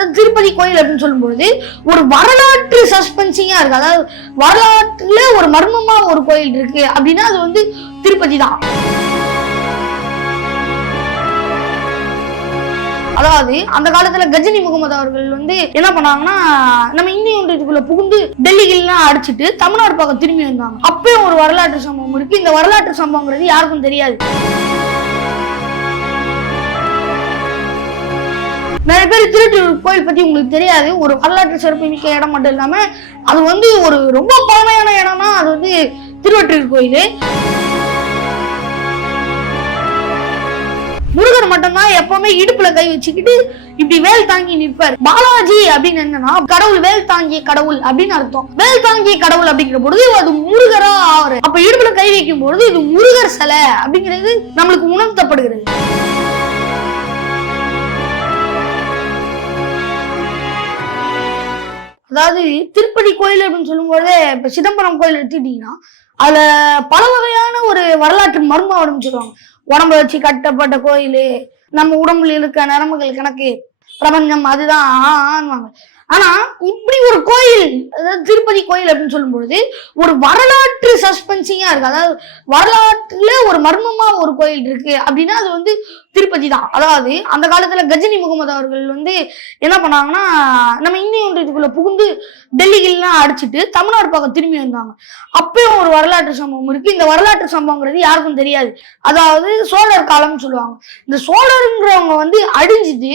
அதாவது திருப்பதி கோயில் அப்படின்னு சொல்லும்போது ஒரு வரலாற்று சஸ்பென்சிங்காக இருக்கு. அதாவது வரலாற்றுல ஒரு மர்மமாக ஒரு கோயில் இருக்கு அப்படின்னா அது வந்து திருப்பதி தான். அதாவது அந்த காலத்துல கஜினி முகமது அவர்கள் வந்து என்ன பண்ணாங்கன்னா நம்ம இந்திய ஒன்றியத்துக்குள்ள புகுந்து டெல்லிகள்லாம் அடிச்சுட்டு தமிழ்நாடு பக்கம் திரும்பி வந்தாங்க. அப்பயும் ஒரு வரலாற்று சம்பவம் இருக்கு. இந்த வரலாற்று சம்பவங்கிறது யாருக்கும் தெரியாது. நிறைய பேர் திருட்டு கோயில் பத்தி உங்களுக்கு தெரியாது. ஒரு வரலாற்று சிறப்பு மிக்க இடம் மட்டும் இல்லாம அது வந்து ஒரு ரொம்ப பழமையான இடம்னா அது வந்து திருவற்றூர் கோயில். முருகர் மட்டும்தான் எப்பவுமே இடுப்புல கை வச்சுக்கிட்டு இப்படி வேல் தாங்கி நிற்பார். பாலாஜி அப்படின்னு என்னன்னா கடவுள் வேல் தாங்கிய கடவுள் அப்படின்னு அர்த்தம். வேல் தாங்கிய கடவுள் அப்படிங்கிற பொழுது அது முருகரா ஆறு அப்ப இடுப்புல கை வைக்கும் பொழுது இது முருகர் சிலை அப்படிங்கிறது நம்மளுக்கு உணர்த்தப்படுகிறது. அதாவது திருப்பதி கோயில் அப்படின்னு சொல்லும்போது இப்ப சிதம்பரம் கோயில் எடுத்துக்கிட்டீங்கன்னா அதுல பல வகையான ஒரு வரலாற்று மர்மம் அப்படின்னு சொல்லுவாங்க. உடம்ப வச்சு கட்டப்பட்ட கோயில் நம்ம உடம்புல இருக்க நரம்புகள் கணக்கு பிரபஞ்சம் அதுதான் ஆ, ஆன்னுவாங்க ஆனா இப்படி ஒரு கோயில் அதாவது திருப்பதி கோயில் அப்படின்னு சொல்லும்பொழுது ஒரு வரலாற்று சஸ்பென்சிங்கா இருக்கு. அதாவது வரலாற்றுல ஒரு மர்மமா ஒரு கோயில் இருக்கு அப்படின்னா அது வந்து திருப்பதி தான் அதாவது அந்த காலத்துல கஜினி முகமது அவர்கள் வந்து என்ன பண்ணாங்கன்னா நம்ம இந்திய ஒன்றியத்துக்குள்ள புகுந்து டெல்லிகள்லாம் அடிச்சிட்டு தமிழ்நாடு பக்கம் திரும்பி வந்தாங்க. அப்பயும் ஒரு வரலாற்று சம்பவம் இருக்கு. இந்த வரலாற்று சம்பவங்கிறது யாருக்கும் தெரியாது. அதாவது சோழர் காலம்னு சொல்லுவாங்க. இந்த சோழருங்கிறவங்க வந்து அழிஞ்சிட்டு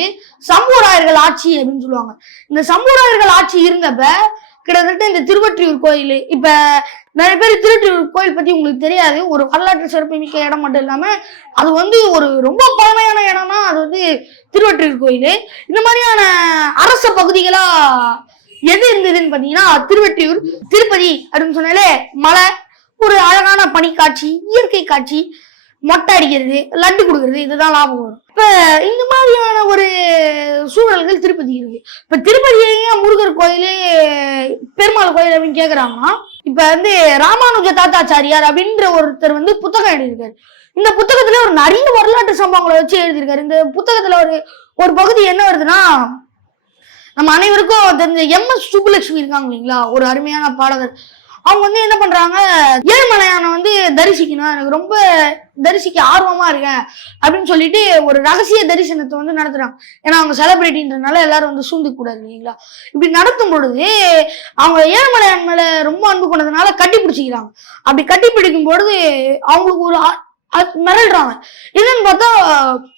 சம்பூராயர்கள் ஆட்சி அப்படின்னு சொல்லுவாங்க. இந்த சம்பூராயர்கள் ஆட்சி இருந்தப்ப கிட்டத்தட்ட இந்த திருவற்றியூர் கோயில் இப்ப நிறைய பேர் திருவற்றியூர் கோயில் பத்தி உங்களுக்கு தெரியாது. ஒரு வரலாற்று சிறப்பு மிக்க இடம் மட்டும் இல்லாம அது வந்து ஒரு ரொம்ப பழமையான இடம்னா அது வந்து திருவற்றியூர் கோயில். இந்த மாதிரியான அரச பகுதிகளா எது இருந்ததுன்னு பாத்தீங்கன்னா திருவற்றியூர் திருப்பதி அப்படின்னு சொன்னாலே மலை ஒரு அழகான பனிக்காட்சி இயற்கை காட்சி மொட்டை அடிக்கிறது லட்டு கொடுக்கறது இதுதான் லாபம் வரும். இப்ப இந்த மாதிரியான ஒரு சூழல்கள் திருப்பதி இருக்கு. இப்ப திருப்பதியே முருகர் கோயிலே பெருமாள் கோயில் அப்படின்னு கேக்குறாங்கன்னா இப்ப வந்து ராமானுஜ தாத்தாச்சாரியார் அப்படின்ற ஒருத்தர் வந்து புத்தகம் எழுதியிருக்காரு. இந்த புத்தகத்துல ஒரு நிறைய வரலாற்று சம்பவங்களை வச்சு எழுதியிருக்காரு. இந்த புத்தகத்துல ஒரு ஒரு பகுதி என்ன வருதுன்னா நம்ம அனைவருக்கும் தெரிஞ்ச எம் எஸ் சுப்புலட்சுமி இருக்காங்க இல்லைங்களா? ஒரு அருமையான பாடகர். அவங்க வந்து என்ன பண்றாங்க ஏழுமலையானை வந்து தரிசிக்கணும். எனக்கு ரொம்ப தரிசிக்க ஆர்வமா இருக்கேன். அப்படின்னு சொல்லிட்டு ஒரு ரகசிய தரிசனத்தை வந்து நடத்துறாங்க. ஏன்னா அவங்க செலிபிரிட்டின்றனால எல்லாரும் வந்து சூழ்ந்து கூடாது இல்லைங்களா இப்படி நடத்தும் பொழுது அவங்க ஏழுமலையான் மேல ரொம்ப அன்பு கொண்டதுனால கட்டி பிடிச்சிக்கிறாங்க. அப்படி கட்டி பிடிக்கும் பொழுது அவங்களுக்கு ஒரு ஆ- மிரள்றாங்க. என்னன்னு பார்த்தா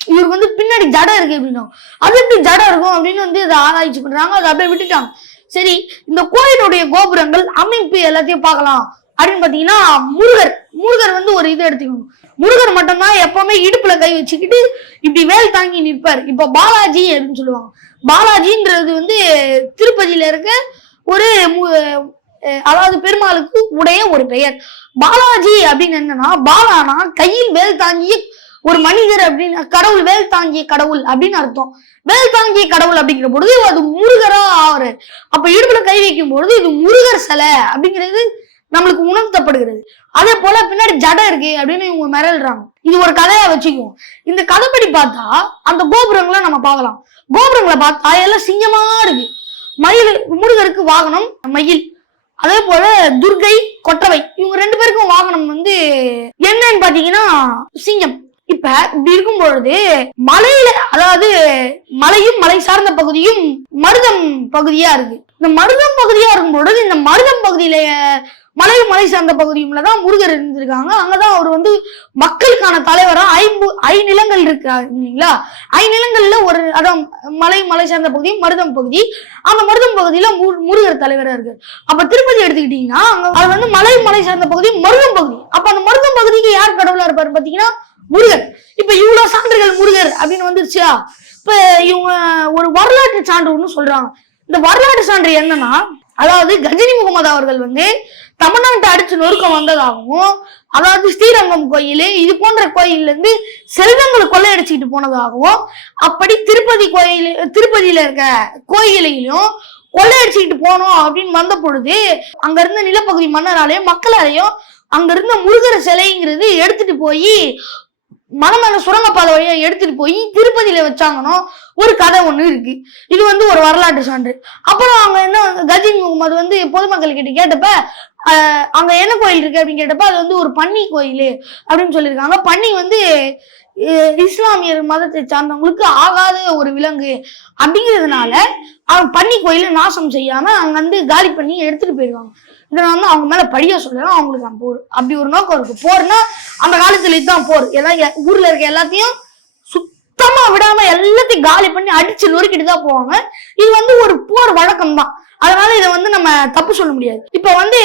இவருக்கு வந்து பின்னாடி ஜடம் இருக்கு அப்படின்னா அது எப்படி ஜடம் இருக்கும் அப்படின்னு வந்து இதை ஆராய்ச்சி பண்றாங்க. அதை அப்படியே விட்டுட்டாங்க. சரி இந்த கோயிலுடைய கோபுரங்கள் அமைப்பு எல்லாத்தையும் பார்க்கலாம். அப்படின்னு பாத்தீங்கன்னா முருகர். முருகர் வந்து ஒரு இது எடுத்துக்கணும். முருகர் மட்டும்தான் எப்பவுமே இடுப்புல கை வச்சுக்கிட்டு இப்படி வேல் தாங்கி நிற்பார். இப்ப பாலாஜி அப்படின்னு சொல்லுவாங்க. பாலாஜின்றது வந்து திருப்பதியில இருக்க ஒரு மு- அதாவது பெருமாளுக்கு உடைய ஒரு பெயர். பாலாஜி அப்படின்னு என்னன்னா பாலானா கையில் வேல் தாங்கிய ஒரு மனிதர் அப்படின்னு கடவுள் வேல் தாங்கிய கடவுள் அப்படின்னு அர்த்தம். வேல் தாங்கிய கடவுள் அப்படிங்கிற பொழுது அது முருகரா ஆவரு. அப்ப இடுப்புல கை வைக்கும் பொழுது இது முருகர் சிலை அப்படிங்கிறது நம்மளுக்கு உணர்த்தப்படுகிறது. அதே போல பின்னாடி ஜடம் இருக்கு அப்படின்னு இவங்க மிரள்றாங்க. இது ஒரு கதையா வச்சுக்குவோம். இந்த கதைப்படி பார்த்தா அந்த கோபுரங்களை நம்ம பார்க்கலாம். கோபுரங்களை பார்த்தா எல்லாம் சிங்கமா இருக்கு. மயில் முருகருக்கு வாகனம் மயில். அதே போல துர்கை கொற்றவை. இவங்க ரெண்டு பேருக்கும் வாகனம் வந்து என்னன்னு பாத்தீங்கன்னா சிங்கம். இப்ப இப்படி இருக்கும் பொழுது மலையில அதாவது மலையும் மலை சார்ந்த பகுதியும் மருதம் பகுதியா இருக்கு. இந்த மருதம் பகுதியா இருக்கும் பொழுது இந்த மருதம் பகுதியில மலை மலை சார்ந்த பகுதியும்ல தான் முருகர் இருந்திருக்காங்க. அங்கதான் அவர் வந்து மக்களுக்கான தலைவரா ஐம்பு ஐநிலங்கள் இருக்கு இல்லைங்களா? ஐநிலங்கள்ல ஒரு அதான் மலை மலை சார்ந்த பகுதி மருதம் பகுதி. அந்த மருதம் பகுதியில முருகர் தலைவரா இருக்கு அப்ப திருப்பதி எடுத்துக்கிட்டீங்கன்னா அங்க அது வந்து மலை மலை சார்ந்த பகுதி மருதம் பகுதி. அப்ப அந்த மருதம் பகுதிக்கு யார் கடவுளா இருப்பாரு பாத்தீங்கன்னா முருகர். இப்ப இவ்வளவு சான்றுகள் முருகர் அப்படின்னு வந்துருச்சா? இப்ப இவங்க ஒரு வரலாற்று சான்று ஒண்ணு சொல்றாங்க. இந்த வரலாற்று சான்று என்னன்னா அதாவது கஜினி முகமது அவர்கள் வந்து தமிழ்நாட்டை அடிச்சு நொறுக்கம் வந்ததாகவும் அதாவது ஸ்ரீரங்கம் கோயில் இது போன்ற கோயில்ல இருந்து செல்வங்களை கொள்ளையடிச்சுக்கிட்டு போனதாகவும் அப்படி திருப்பதி கோயில் திருப்பதியில இருக்க கோயிலையும் கொள்ளையடிச்சுக்கிட்டு போனோம் அப்படின்னு வந்த பொழுது அங்க இருந்த நிலப்பகுதி மன்னராலையும் மக்களாலையும் அங்க இருந்த முருகர் சிலைங்கிறது எடுத்துட்டு போய் மணமேல சுரங்கப்பாதை வழியா எடுத்துட்டு போய் திருப்பதியில வச்சாங்கன்னு ஒரு கதை ஒண்ணு இருக்கு. இது வந்து ஒரு வரலாற்று சான்று. அப்புறம் அவங்க என்ன கஜின் முகமது வந்து பொதுமக்கள் கிட்ட கேட்டப்ப அங்க என்ன கோயில் இருக்கு அப்படின்னு கேட்டப்ப அது வந்து ஒரு பன்னி கோயில் அப்படின்னு சொல்லியிருக்காங்க. பன்னி வந்து இஸ்லாமியர் மதத்தை சார்ந்தவங்களுக்கு ஆகாத ஒரு விலங்கு அப்படிங்கிறதுனால அவங்க பண்ணி கோயில நாசம் செய்யாம அங்க வந்து காலி பண்ணி எடுத்துட்டு போயிருவாங்க. இதனால வந்து அவங்க மேல பழிய சொல்லலாம் அவங்களுக்கு அந்த போர் அப்படி ஒரு நோக்கம் இருக்கு. போர்னா அந்த காலத்துல இதுதான் போர். எல்லாம் ஊர்ல இருக்க எல்லாத்தையும் சுத்தமா விடாம எல்லாத்தையும் காலி பண்ணி அடிச்சு நொறுக்கிட்டு தான் போவாங்க. இது வந்து ஒரு போர் வழக்கம் தான். அதனால இதை வந்து நம்ம தப்பு சொல்ல முடியாது. இப்போ வந்து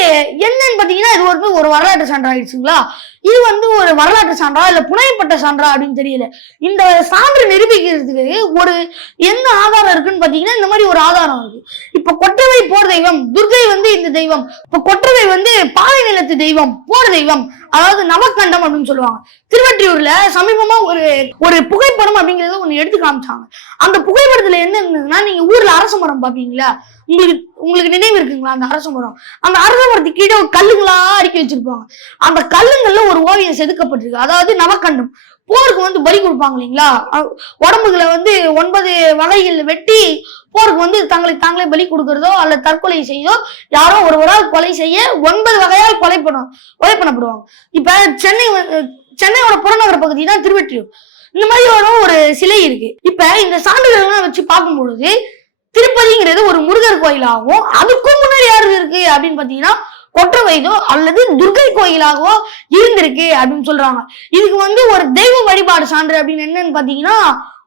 என்னன்னு பாத்தீங்கன்னா இது ஒரு ஒரு வரலாற்று சான்றா ஆயிடுச்சுங்களா இது வந்து ஒரு வரலாற்று சான்றா இல்ல புனையப்பட்ட சான்றா அப்படின்னு தெரியல. இந்த சான்று நிரூபிக்கிறதுக்கு ஒரு எந்த ஆதாரம் இருக்குன்னு பாத்தீங்கன்னா இந்த மாதிரி ஒரு ஆதாரம் இருக்கு. இப்ப கொற்றவை போர் தெய்வம் துர்கை வந்து இந்த தெய்வம் இப்ப கொற்றவை வந்து பாலை நிலத்து தெய்வம் போர் தெய்வம் அதாவது நவக்கண்டம் அப்படின்னு சொல்லுவாங்க. திருவற்றியூர்ல சமீபமா ஒரு ஒரு புகைப்படம் அப்படிங்கறத ஒண்ணு எடுத்து காமிச்சாங்க. அந்த புகைப்படத்துல என்ன இருந்ததுன்னா நீங்க ஊர்ல அரச மரம் பாப்பீங்களா? உங்களுக்கு உங்களுக்கு நினைவு இருக்குங்களா அந்த அரச மரம்? அந்த அரச மரத்துக்கு கீழே கல்லுங்களா அடுக்கி வச்சிருப்பாங்க. அந்த கல்லுங்கள்ல ஒரு ஓவியம் செதுக்கப்பட்டிருக்கு. அதாவது நவக்கண்டம் போருக்கு வந்து பலி கொடுப்பாங்க இல்லைங்களா? உடம்புகளை வந்து ஒன்பது வகைகள் வெட்டி போருக்கு வந்து தங்களை தாங்களே பலி கொடுக்கறதோ அல்ல தற்கொலை செய்யோ யாரோ ஒருவரால் கொலை செய்ய ஒன்பது வகையால் கொலை பண்ண கொலை பண்ணப்படுவாங்க. இப்ப சென்னை வந்து- சென்னையோட புறநகர் பகுதி தான் திருவெற்றியூர். இந்த மாதிரி ஒரு ஒரு சிலை இருக்கு. இப்ப இந்த சான்றிதழ்லாம் வச்சு பார்க்கும் பொழுது திருப்பதிங்கிறது ஒரு முருகர் கோயிலாகவும் அதுக்கும் முன்னாடி யாரு இருக்கு அப்படின்னு பாத்தீங்கன்னா கொற்ற வயதோ அல்லது துர்கை கோயிலாகவோ இருந்திருக்கு அப்படின்னு சொல்றாங்க. இதுக்கு வந்து ஒரு தெய்வ வழிபாடு சான்று அப்படின்னு என்னன்னு பாத்தீங்கன்னா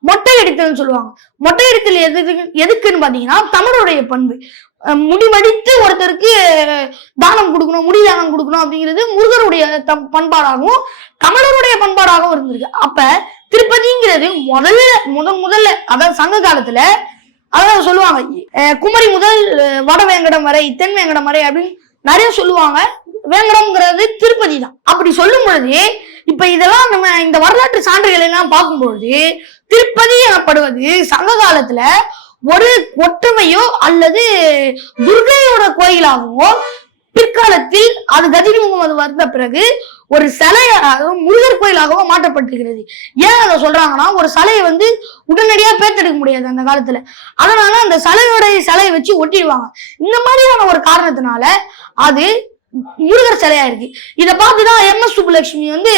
மொட்டை எடுத்தல்னு சொல்லுவாங்க. மொட்டை எடுத்தல் எதுக்கு எதுக்குன்னு பாத்தீங்கன்னா தமிழுடைய பண்பு. முடிமடித்து முடிவடித்து ஒருத்தருக்கு தானம் கொடுக்கணும் முடி தானம் கொடுக்கணும் அப்படிங்கிறது முருகருடைய தம் பண்பாடாகவும் தமிழருடைய பண்பாடாகவும் இருந்திருக்கு. அப்ப திருப்பதிங்கிறது முதல்ல முதன் முதல்ல அதாவது சங்க காலத்துல அதான் சொல்லுவாங்க குமரி முதல் வட வேங்கடம் வரை தென் வேங்கடம் வரை அப்படின்னு நிறைய சொல்லுவாங்க வேங்கடம்ங்கிறது திருப்பதி தான் அப்படி சொல்லும் பொழுது இப்ப இதெல்லாம் நம்ம இந்த வரலாற்று சான்றுகள் எல்லாம் பார்க்கும்பொழுது திருப்பதி எனப்படுவது சங்க காலத்துல ஒரு ஒற்றுமையோ அல்லது துர்கையோட கோயிலாகவோ பிற்காலத்தில் அது கஜினி முகமது வந்த பிறகு ஒரு சிலையாகவும் முருகர் கோயிலாகவோ மாற்றப்பட்டிருக்கிறது. ஏன் அதை சொல்றாங்கன்னா ஒரு சிலையை வந்து உடனடியா பேத்தெடுக்க முடியாது அந்த காலத்துல. அதனால அந்த சிலையோட சிலையை வச்சு ஒட்டிடுவாங்க. இந்த மாதிரியான ஒரு காரணத்தினால அது முருகர் சிலையா இருக்கு. இதை பார்த்துதான் எம் எஸ் சுப்புலட்சுமி வந்து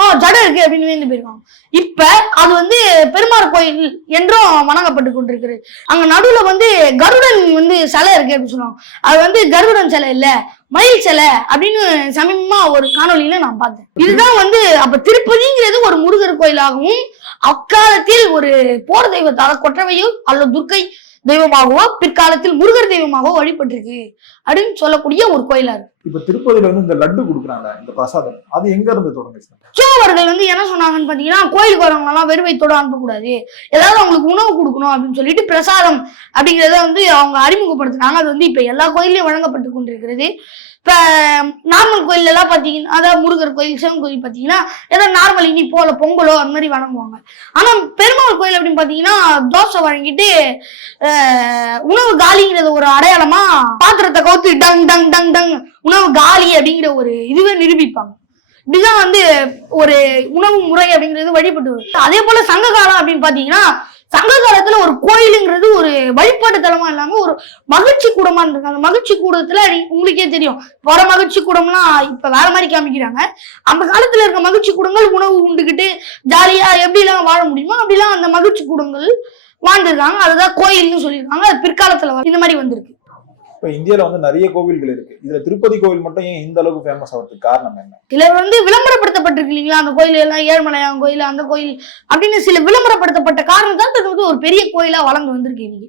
ஓ ஜடம் இருக்கு அப்படின்னு வியந்து போயிருக்காங்க. இப்ப அது வந்து பெருமாள் கோயில் என்றும் வணங்கப்பட்டு கொண்டிருக்கிறது. அங்க நடுவுல வந்து கருடன் வந்து சிலை இருக்கு அப்படின்னு சொல்லுவாங்க. அது வந்து கருடன் சிலை இல்ல மயில் சிலை அப்படின்னு சமீபமா ஒரு காணொளியில நான் பார்த்தேன். இதுதான் வந்து அப்ப திருப்பதிங்கிறது ஒரு முருகர் கோயிலாகவும் அக்காலத்தில் ஒரு போர் தெய்வத்தால கொற்றவையோ அல்லது துர்க்கை தெய்வமாகவோ பிற்காலத்தில் முருகர் தெய்வமாகவோ வழிபட்டிருக்கு அப்படின்னு சொல்லக்கூடிய ஒரு கோயிலா இருக்கு. இப்ப திருப்பதியில வந்து இந்த லட்டு கொடுக்குறாங்க இந்த பிரசாதம். அது எங்க இருந்து தொடங்குச்சு அவர்கள் வந்து என்ன சொன்னாங்கன்னு பாத்தீங்கன்னா கோயிலுக்கு வரவங்க எல்லாம் வெறும் வயித்தோட அனுப்பக்கூடாது. ஏதாவது அவங்களுக்கு உணவு கொடுக்கணும் அப்படின்னு சொல்லிட்டு பிரசாதம் அப்படிங்கறத வந்து அவங்க அறிமுகப்படுத்தினாங்க. அது வந்து இப்ப எல்லா கோயிலையும் வழங்கப்பட்டு கொண்டிருக்கிறது. இப்ப நார்மல் கோயில் எல்லாம் பாத்தீங்கன்னா அதாவது முருகர் கோயில் சிவன் கோயில் பாத்தீங்கன்னா ஏதாவது நார்மல் இனி போல பொங்கலோ அந்த மாதிரி வழங்குவாங்க ஆனா பெருமாள் கோயில் அப்படின்னு பாத்தீங்கன்னா தோசை வழங்கிட்டு உணவு காலிங்கிறது ஒரு அடையாளமா பாத்திரத்தை கவுத்து டங் டங் டங் டங் உணவு காலி அப்படிங்கிற ஒரு இதுவே நிரூபிப்பாங்க. இப்படிதான் வந்து ஒரு உணவு முறை அப்படிங்கிறது வழிபட்டு வருது. அதே போல சங்க காலம் அப்படின்னு பாத்தீங்கன்னா சங்க காலத்துல ஒரு கோயிலுங்கிறது ஒரு வழிபாட்டு தலமா இல்லாம ஒரு மகிழ்ச்சி கூடமா இருந்திருக்கு. அந்த மகிழ்ச்சி கூடத்துல உங்களுக்கே தெரியும். வர மகிழ்ச்சி கூடம்லாம் இப்ப வேற மாதிரி காமிக்கிறாங்க. அந்த காலத்துல இருக்க மகிழ்ச்சி கூடங்கள் உணவு உண்டுகிட்டு ஜாலியா எப்படி எல்லாம் வாழ முடியுமோ அப்படிலாம் அந்த மகிழ்ச்சி கூடங்கள் வாழ்ந்திருக்காங்க. அதுதான் கோயில்னு சொல்லியிருக்காங்க. அது பிற்காலத்துல இந்த மாதிரி வந்திருக்கு. இப்ப இந்தியால வந்து நிறைய கோவில்கள் இருக்கு. இதுல திருப்பதி கோவில் மட்டும் ஏன் இந்த அளவுக்கு ஃபேமஸ் ஆகிறதுக்கு காரணம் என்ன? சிலர் வந்து விளம்பரப்படுத்தப்பட்டிருக்கு இல்லைங்களா அந்த கோயில் எல்லாம் ஏழ்மலையான் கோயில் அந்த கோயில் அப்படின்னு சில விளம்பரப்படுத்தப்பட்ட காரணம் தான் அது வந்து ஒரு பெரிய கோயிலா வளர்ந்து வந்திருக்கு இன்னைக்கு